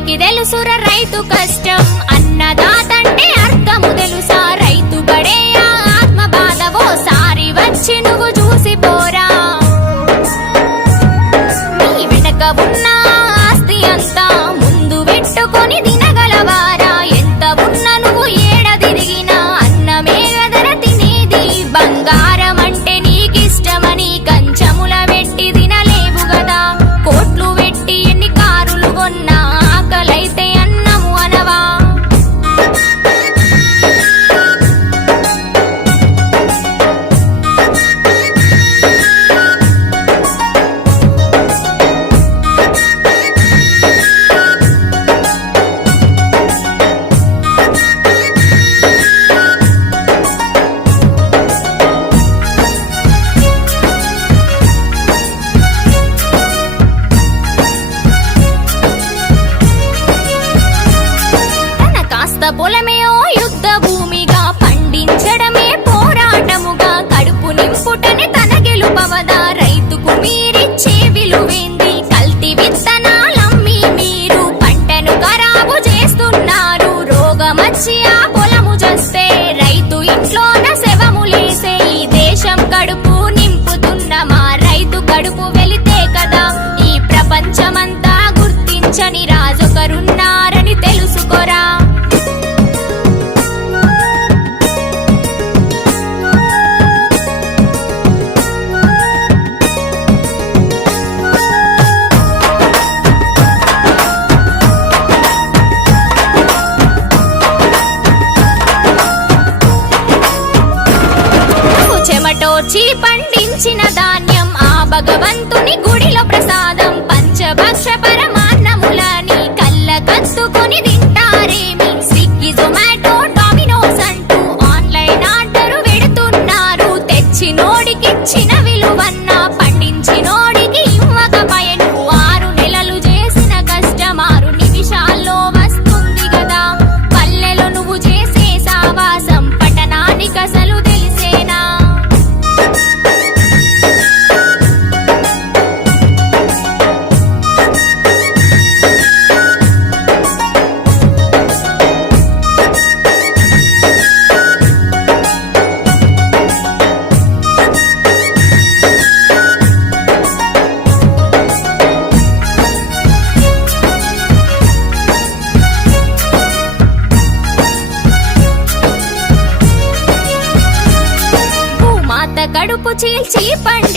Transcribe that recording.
ఎవరికి తెలుసుర రైతు కష్టం అన్నదాతంటే అర్థము తెలుసా రైతు పడే ఆత్మ బాధ ఓసారి వచ్చి నువ్వు చూసిపోరా నీ వెనక ఉన్న ఆస్తి అంతా ముందు పెట్టుకొని తినగలవారా ఎంత ఉన్నా నువ్వు ఏడ తిరిగినా అన్నమే గదర తినేది బంగారం అంటే నీకిష్టమని కంచముల పెట్టి తినలేవు గదా కోట్లు పెట్టి ఎన్ని కారులు కొన్నా ఆకలైతే అన్నము అనవా తన కాస్త పొలమే ఓ యుద్ధ భూమిగా పండించడమే పోరాటముగా కడుపు నింపుటని తన గెలుపవదా రైతుకు మీరిచ్చే విలువేంది కల్తీ విత్తనాలమ్మి మీరు పంటను ఖరాబు చేస్తున్నారు రోగమచ్చి ఆ పొలము చేస్తే రైతు ఇంట్లోన శవములేసే ఈ దేశం కడుపు నింపుతున్న మా రైతు కడుపు వెళితే కదా ఈ ప్రపంచమంతా గుర్తించని రాజొకరున్నారని తెలుసుకోరా నువ్వు చెమటోర్చి పండించిన ధాన్యం ఆ భగవంతుని గుడిలో ప్రసాదం పంచభక్ష పరమాన్నములని కళ్ళ కత్తుకొని తింటారేమి స్విగ్గీ జొమాటో డామినోస్ అంటూ ఆన్లైన్ ఆర్డర్ పెడుతున్నారు తెచ్చినోడికిచ్చిన విలువన్నా పండించినోడికి ఇవ్వకపయను 6 నెలలు చేసిన కష్టం 6 నిమిషాల్లో వస్తుంది గదా పల్లెలో నువ్వు చేసే సావాసం పట్టణానికి అసలు తెలిసేనా భూమాత కడుపు చీల్చి పండి